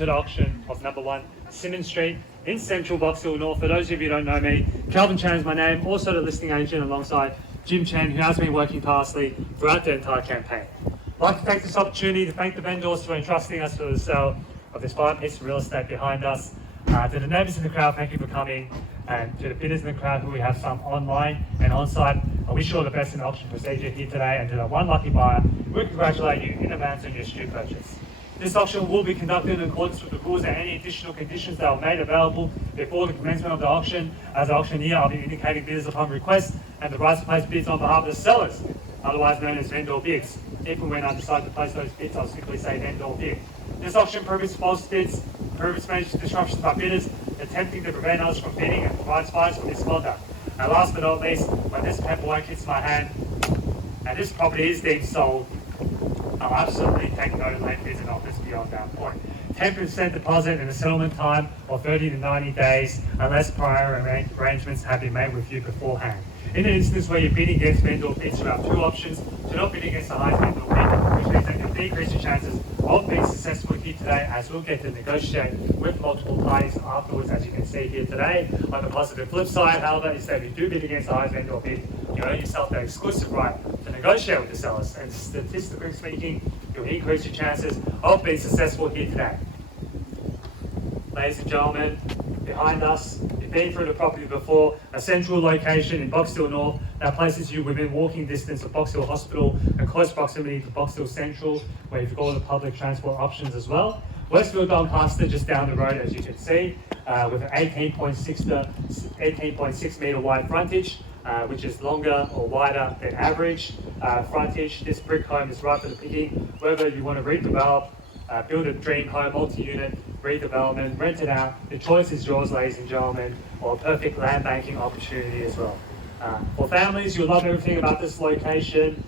to the auction of number 1 Simmons Street in central Box Hill North. For those of you who don't know me, Calvin Chen is my name, also the listing agent alongside Jim Chen, who has been working tirelessly throughout the entire campaign. I'd like to take this opportunity to thank the vendors for entrusting us for the sale of this fine piece of real estate behind us. To the neighbours in the crowd, thank you for coming, and to the bidders in the crowd, who we have some online and on-site, I wish you all the best in the auction procedure here today, and to the one lucky buyer, we congratulate you in advance on your astute purchase. This auction will be conducted in accordance with the rules and any additional conditions that were made available before the commencement of the auction. As the auctioneer, I'll be indicating bidders upon request and the right to place bids on behalf of the sellers, otherwise known as vendor bids. If and when I decide to place those bids, I'll simply say vendor bid. This auction prohibits false bids, prohibits major disruptions by bidders, attempting to prevent us from bidding, and provides fines for misconduct. And last but not least, when this paperwork hits my hand and this property is deemed sold, I'll absolutely take no late bids and offers beyond that point. 10% deposit and a settlement time of 30 to 90 days unless prior arrangements have been made with you beforehand. In an instance where you're bidding against vendor bids, you have two options. Do not bid against the highest vendor bid, which means that you'll decrease your chances of being successful here today, as we'll get to negotiate with multiple parties afterwards, as you can see here today. On the positive flip side, however, is that if you do bid against the highest vendor bid, you earn yourself the exclusive right to negotiate with the sellers, and statistically speaking, you'll increase your chances of being successful here today. Ladies and gentlemen, behind us, you've been through the property before, a central location in Box Hill North that places you within walking distance of Box Hill Hospital and close proximity to Box Hill Central, where you've got all the public transport options as well. Westfield Doncaster just down the road, as you can see, with an 18.6 metre wide frontage, which is longer or wider than average frontage. This brick home is right for the picking. Whether you want to redevelop, build a dream home, multi-unit, redevelopment, rent it out, the choice is yours, ladies and gentlemen, or a perfect land banking opportunity as well. For families, you'll love everything about this location.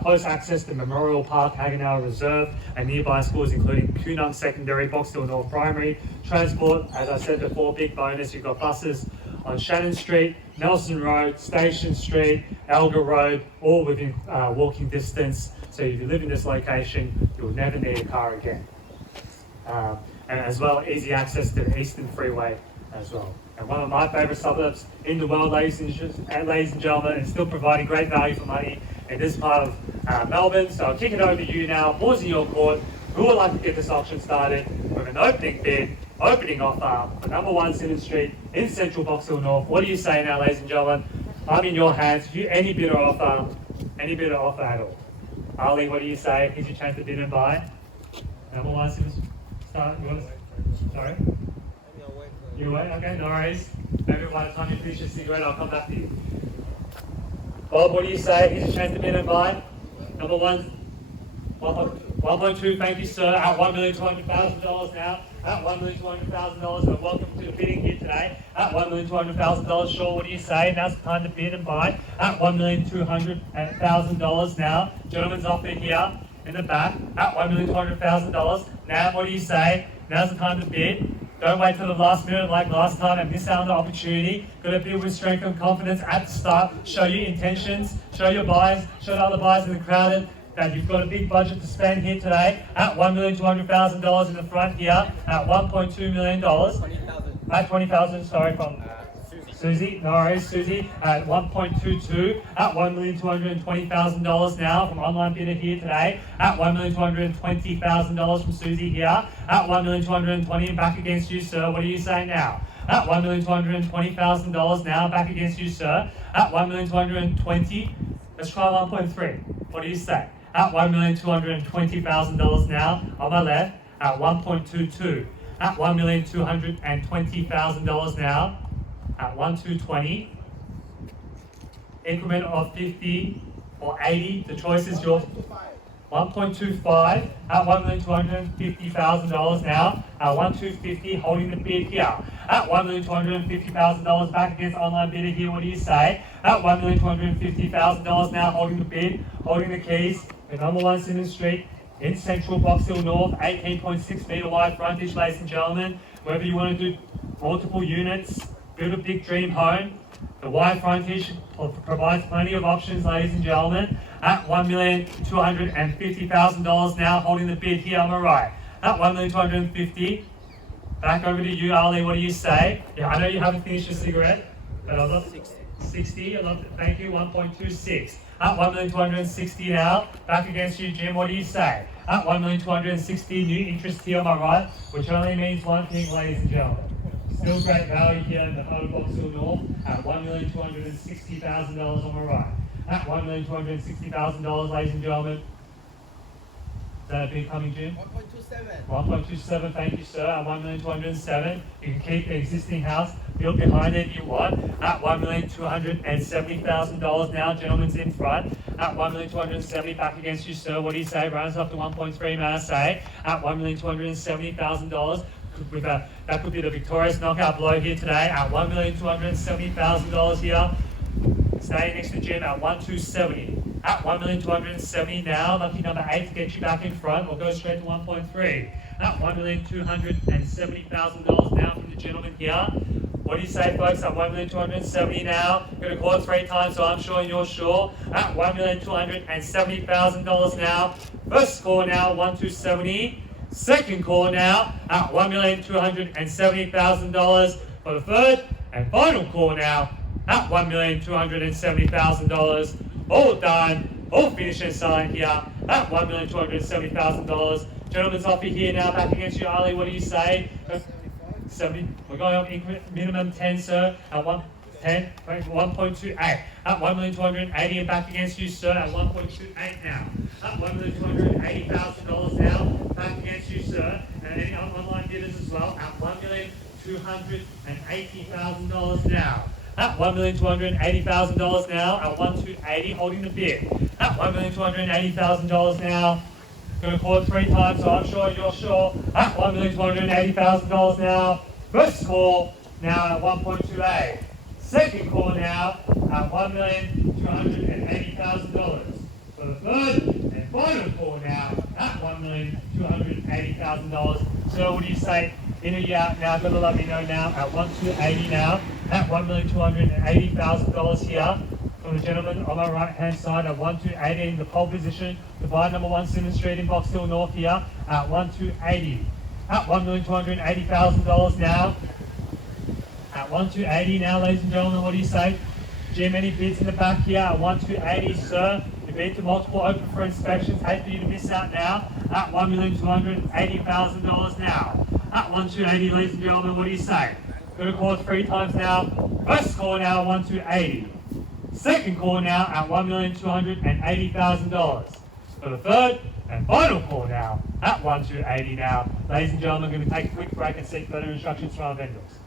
Close access to Memorial Park, Hagenau Reserve, and nearby schools including Kunung Secondary, Box Hill North Primary. Transport, as I said before, big bonus. You've got buses on Shannon Street, Nelson Road, Station Street, Elgar Road, all within walking distance. So if you live in this location, you'll never need a car again. And as well, easy access to the Eastern Freeway as well. And one of my favourite suburbs in the world, ladies and gentlemen, and still providing great value for money in this part of Melbourne. So I'll kick it over to you now, balls in your court. Who would like to get this auction started with an opening bid, opening offer for number 1 Simmons Street in central Box Hill North? What do you say now, ladies and gentlemen? I'm in your hands. You any bid or offer at all. Ali, what do you say? Here's your chance to bid and buy. Number 1 Simmons start. You want to, sorry? You wait? Okay, no worries. Maybe by the time you finish your cigarette, I'll come back to you. Bob, what do you say? Here's your chance to bid and buy. Number 1, 1.2, thank you, sir. At $1,200,000 now. At $1,200,000, and welcome to the bidding here today. At $1,200,000, sure, what do you say? Now's the time to bid and buy. At $1,200,000 now. Gentlemen's offer here in the back. At $1,200,000. Now, what do you say? Now's the time to bid. Don't wait till the last minute like last time and miss out on the opportunity. Got to bid with strength and confidence at the start. Show your intentions, show your buyers, show the other buyers in the crowd that you've got a big budget to spend here today. At $1,200,000 in the front here, at $1.2 million. At 20,000, sorry, from Susie. No worries, Susie. At 1.22, at $1,220,000 now from online bidder here today. At $1,220,000 from Susie here. At $1,220,000 back against you, sir. What do you say now? At $1,220,000 now back against you, sir. At $1,220,000. Let's try 1.3. What do you say? At $1,220,000 now on my left. At 1.22. At $1,220,000 now. At 1,220, increment of 50 or 80, the choice is yours. 1.25 at $1,250,000 now. At 1,250, holding the bid here. At $1,250,000 back against online bidder here. What do you say? At $1,250,000 now, holding the bid, holding the keys. The number 1 Simmons Street in central Box Hill North, 18.6 metre wide frontage, ladies and gentlemen. Whether you want to do multiple units, build a big dream home, the wide frontage provides plenty of options, ladies and gentlemen. At $1,250,000 now, holding the bid here on the right. at 1,250,000. Back over to you, Ali. What do you say? Yeah, I know you haven't finished your cigarette, but I love 60. I love it. Thank you. 1.26 at 1,260,000 now. Back against you, Jim. What do you say? At 1,260,000, new interest here on my right, which only means one thing, ladies and gentlemen. Still great value here in the heart of Buxton North at $1,260,000 on my right. At $1,260,000, ladies and gentlemen. Is that a big coming, Jim? 1.27. 1.27, thank you, sir. At 1,207,000, you can keep the existing house built behind it if you want. At $1,270,000 now, gentlemen's in front. At 1,270,000, back against you, sir. What do you say? Rounds up to 1.3, may I say? At $1,270,000. That could be the victorious knockout blow here today at $1,270,000 here. Staying next to Jim at 1,270. At 1,270,000 now, lucky number 8 to get you back in front. We'll go straight to 1.3. At $1,270,000 now from the gentleman here. What do you say, folks? At 1,270,000 now. I'm going to call it 3 times, so I'm sure and you're sure. At $1,270,000 now. First score now, 1,270. Second call now at $1,270,000 for the third and final call now at $1,270,000. All done, all finished and signed here at $1,270,000. Gentlemen's offer here now, back against you, Ali. What do you say? 70. We're going up increment minimum 10, sir. At 1.28 at 1,280,000 and back against you, sir. At 1.28 now. At $1,280,000 now. Back against you, sir. And any online bidders as well. At $1,280,000 now. At $1,280,000 now. At 1,280, holding the bid. At $1,280,000 now. Going to call it 3 times, so I'm sure you're sure. At $1,280,000 now. First call now at 1.28. Second call now at $1,280,000. For the third and final call now at $1,280,000. So what do you say? In or out now? Got to let me know now at 1,280 now. At $1,280,000 here. From the gentleman on my right hand side at 1,280 in the pole position. The buy number 1 Simmons Street in Buxton North here at 1,280. At $1,280,000 now. At 1,280 now, ladies and gentlemen, what do you say? Jim, any bids in the back here at 1,280, sir? The bid to multiple open for inspections. Hate for you to miss out now. At $1,280,000 now. At 1,280, ladies and gentlemen, what do you say? Going to call it 3 times now. First call now at 1,280. Second call now at $1,280,000. For the third and final call now at 1,280 now. Ladies and gentlemen, we're going to take a quick break and seek further instructions from our vendors.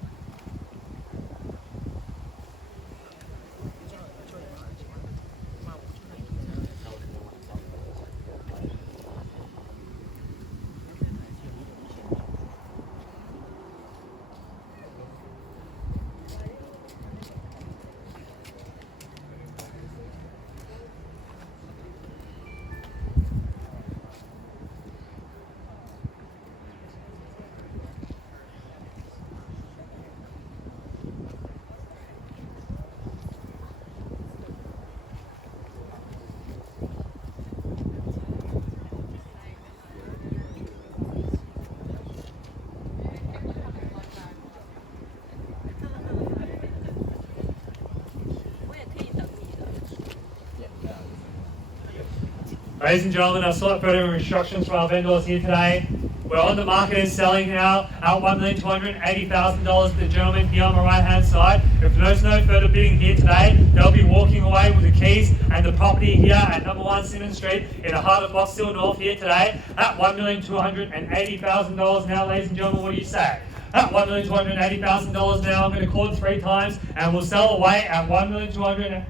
Ladies and gentlemen, I've sought further instructions from our vendors here today. We're on the market and selling now at $1,280,000. The gentleman here on my right hand side. If there's no further bidding here today, they'll be walking away with the keys and the property here at number 1 Simmons Street in the heart of Buxton North here today at $1,280,000 now, ladies and gentlemen. What do you say? At $1,280,000 now, I'm going to call it 3 times and we'll sell away at $1,200,000.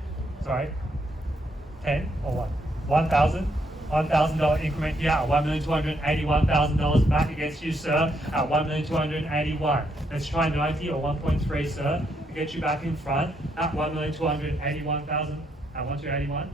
Sorry, 10 or what? $1,000 increment here at $1,281,000 back against you, sir, at $1,281,000. Let's try 90 or 1.3, sir, to get you back in front at $1,281,000 at 1,281.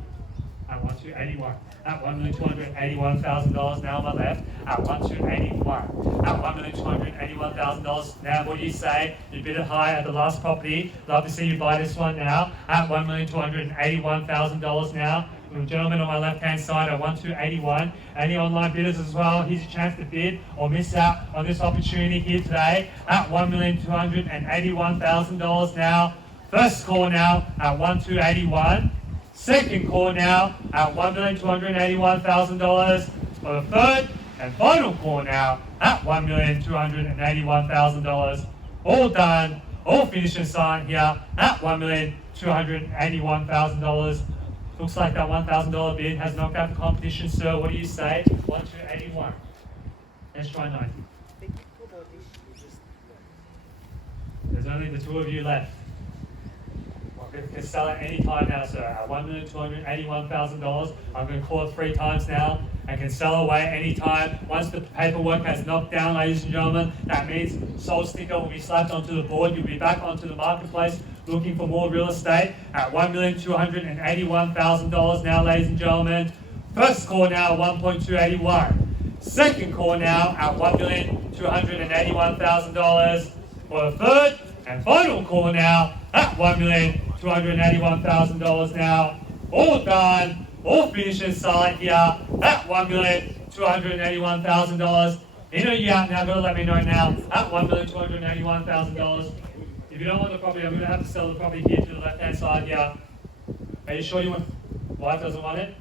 At 1,281. At $1,281,000 now on my left. At 1,281. At $1,281,000. Now, what do you say? You bid it high at the last property. Love to see you buy this one now. At $1,281,000 now. the gentleman on my left-hand side at 1,281. Any online bidders as well, here's your chance to bid or miss out on this opportunity here today at $1,281,000 now. First call now at 1,281. Second call now at $1,281,000. For the third and final call now at $1,281,000. All done, all finished and signed here at $1,281,000. Looks like that $1,000 bid has knocked out the competition, sir. What do you say? 1,281. Let's try 90. There's only the two of you left. You can sell it any time now, sir, at $1,281,000. I'm going to call it 3 times now and can sell away any time. Once the paperwork has knocked down, ladies and gentlemen, that means sold sticker will be slapped onto the board. You'll be back onto the marketplace looking for more real estate at $1,281,000 now, ladies and gentlemen. First call now at 1.281. Second call now at $1,281,000. For the third and final call now at $1,281,000 now. All done, all finished and signed here at $1,281,000. In or you out now, gotta let me know now at $1,281,000. If you don't want the property, I'm gonna have to sell the property here to the left-hand side here. Are you sure you want? Wife doesn't want it?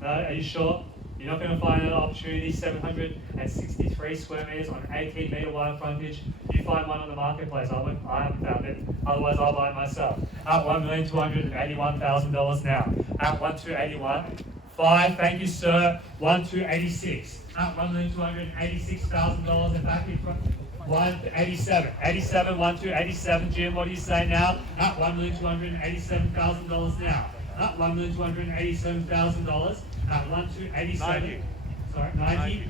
No, are you sure? You're not going to find another opportunity, 763 square meters on 18 metre wide frontage. You find one on the marketplace. I haven't found it. Otherwise, I'll buy it myself. At $1,281,000 now. At 1,281. 5, thank you, sir. 1,286. At $1,286,000 and back in front. 187. 87, 1,287. Jim, what do you say now? At $1,287,000 now. At $1,287,000. At 1,287. Sorry, 90,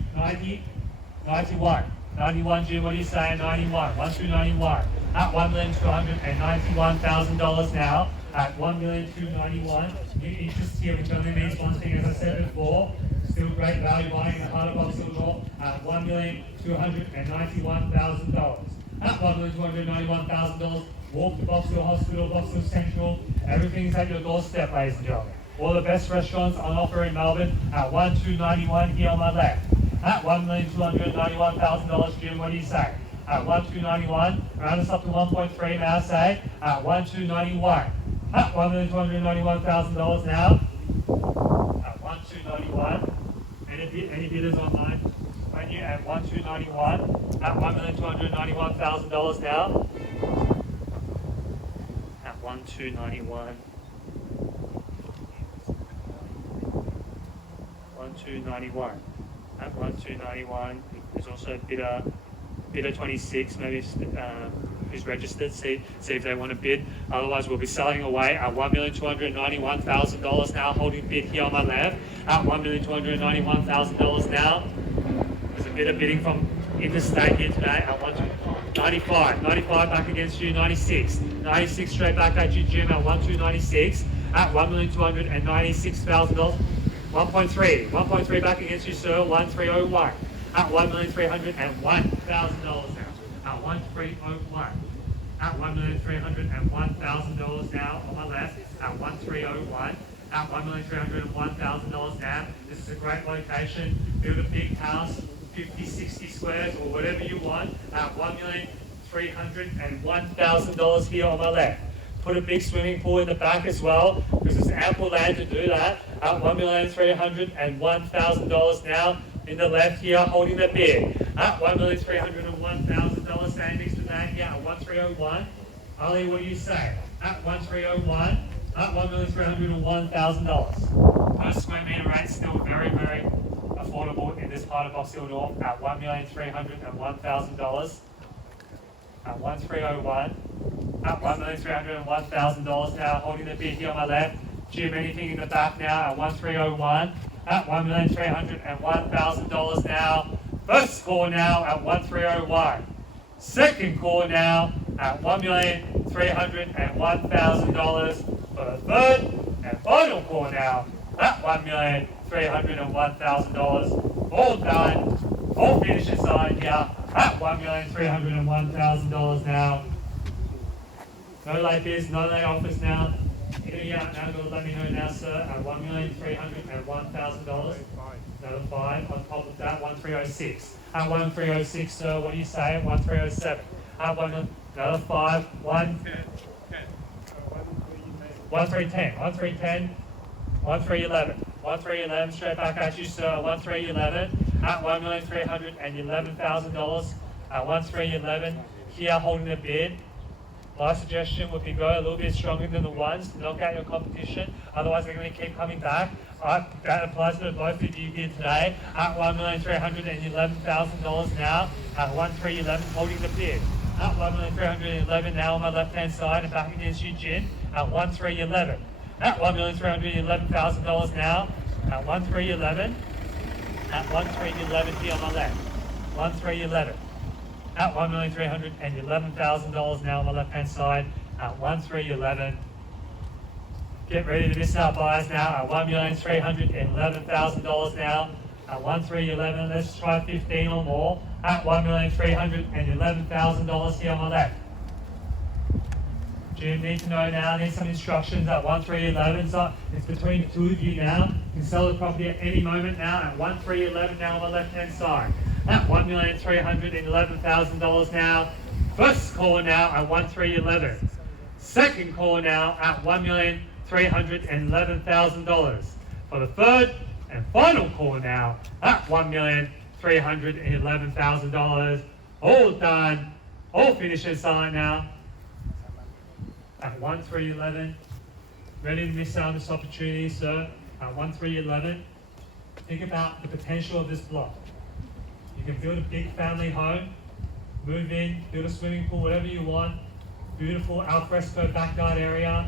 91. 91, Jim, what do you say? 91. 1,291. At $1,291,000 now. At $1,291,000. New interest here, which only means one thing, as I said before. Still great value buying in the heart of Buxton at $1,291,000. At $1,291,000, walk to Buxton Hospital, Buxton Central. Everything's at your doorstep, ladies and gentlemen. All the best restaurants on offer in Melbourne at 1,291 here on my left. At $1,291,000, Jim, what do you say? At 1,291, round us up to 1.3 now, say, at 1,291. At $1,291,000 now. At 1,291. Any bidders online? When you at 1,291. At $1,291,000 now. At 1,291. 1,291. At 1,291, there's also bidder 26, maybe who's registered, see if they want to bid. Otherwise, we'll be selling away at $1,291,000 now, holding bid here on my left. At $1,291,000 now. There's a bidder bidding from interstate here today at 1,295. 95 back against you, 96. 96 straight back at you, Jim, at 1,296. At $1,296,000. 1.3 back against you, sir, 1,301. At $1,301,000 now. At 1,301. At $1,301,000 now on my left. At 1,301. At $1,301,000 now. This is a great location. Build a big house, 50, 60 squares or whatever you want. At $1,301,000 here on my left. Put a big swimming pool in the back as well, because there's ample land to do that. At $1,301,000 now in the left here, holding the bid. At $1,301,000, staying next to that here at 1,301. Ali, what do you say? At 1,301. At $1,301,000. Per square metre rate still very, very affordable in this part of Box Hill North at $1,301,000. At 1,301. At $1,301,000 now, holding the bid here on my left. Jim, anything in the back now at 1,301. At $1,301,000 now. First call now at 1,301. Second call now at $1,301,000. For the third and final call now at $1,301,000. All done, all finished and signed here at $1,301,000 now. No late bids, no late offers now. Now go let me know now, sir, at $1,301,000. Another 5 on top of that, 1306. At 1306, sir, what do you say? 1307. At another 5, 1310. 1310. 1311. 1311 straight back at you, sir. 1311 at $1,311,000. At 1311 here holding the bid. My suggestion would be go a little bit stronger than the ones to knock out your competition. Otherwise, they're going to keep coming back. That applies to both of you here today. At $1,311,000 now. At 1311 holding the bid. At $1,311 now on my left-hand side and back against you, Jin. At 1311. At $1,311,000 now. At 1311. At 1311 here on my left. 1311. At $1,311,000 now on the left-hand side at 1311. Get ready to miss out buyers now at $1,311,000 now at 1311. Let's try 15 or more at $1,311,000 here on my left. Jim, need to know now, need some instructions at 1311. So it's between the two of you now. You can sell the property at any moment now at 1311 now on the left-hand side. At $1,311,000 now. First call now at 1311. Second call now at $1,311,000. For the third and final call now at $1,311,000. All done. All finished and signed now. At 1311. Ready to miss out on this opportunity, sir. At 1311. Think about the potential of this block. You can build a big family home, move in, build a swimming pool, whatever you want. Beautiful alfresco backyard area.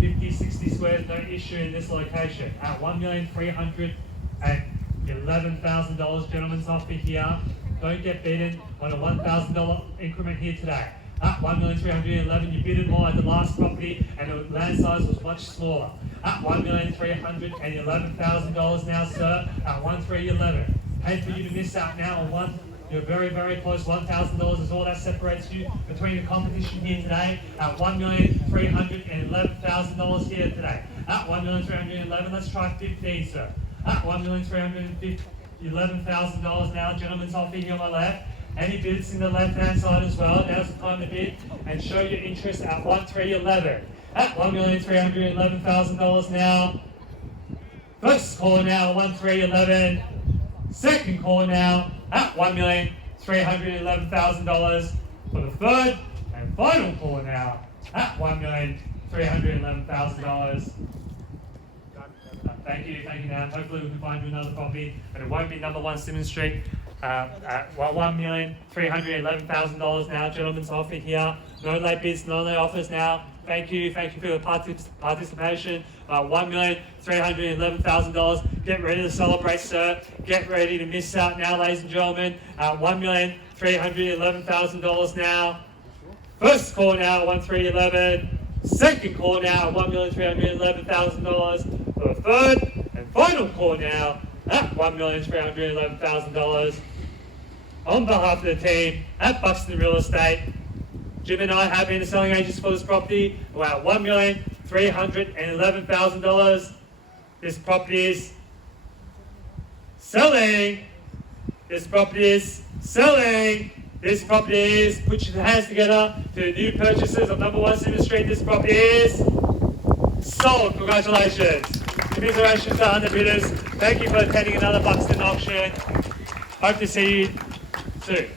50, 60 squares, no issue in this location. At $1,311,000, gentlemen's offer here. Don't get beaten on a $1,000 increment here today. At $1,311,000, you bid it more at the last property and the land size was much smaller. At $1,311,000 now, sir, at 1311. Hate for you to miss out now on one. You're very, very close. $1,000 is all that separates you between the competition here today. At $1,311,000 here today. At $1,311,000, let's try 15, sir. At $1,311,000 now, gentlemen's offer here on my left. Any bids in the left-hand side as well. Now's the time to bid and show your interest at 1311. At $1,311,000 now. First call now, 1311. Second call now at $1,311,000. For the third and final call now at $1,311,000. Thank you now. Hopefully we can find you another property, but it won't be number 1 Simmons Street. At $1,311,000 now, gentlemen's offer here. No late bids, no late offers now. Thank you for your participation. $1,311,000. Get ready to celebrate, sir. Get ready to miss out now, ladies and gentlemen. $1,311,000 now. First call now, 1311. Second call now, $1,311,000. For the third and final call now at $1,311,000. On behalf of the team at Buxton Real Estate, Jim and I have been the selling agents for this property. We're at $1,311,000. This property is selling. This property is selling. This property is, put your hands together to the new purchasers of number 1 Simmons Street. This property is sold. Congratulations. Commiserations to underbidders. Thank you for attending another Buxton auction. Hope to see you soon.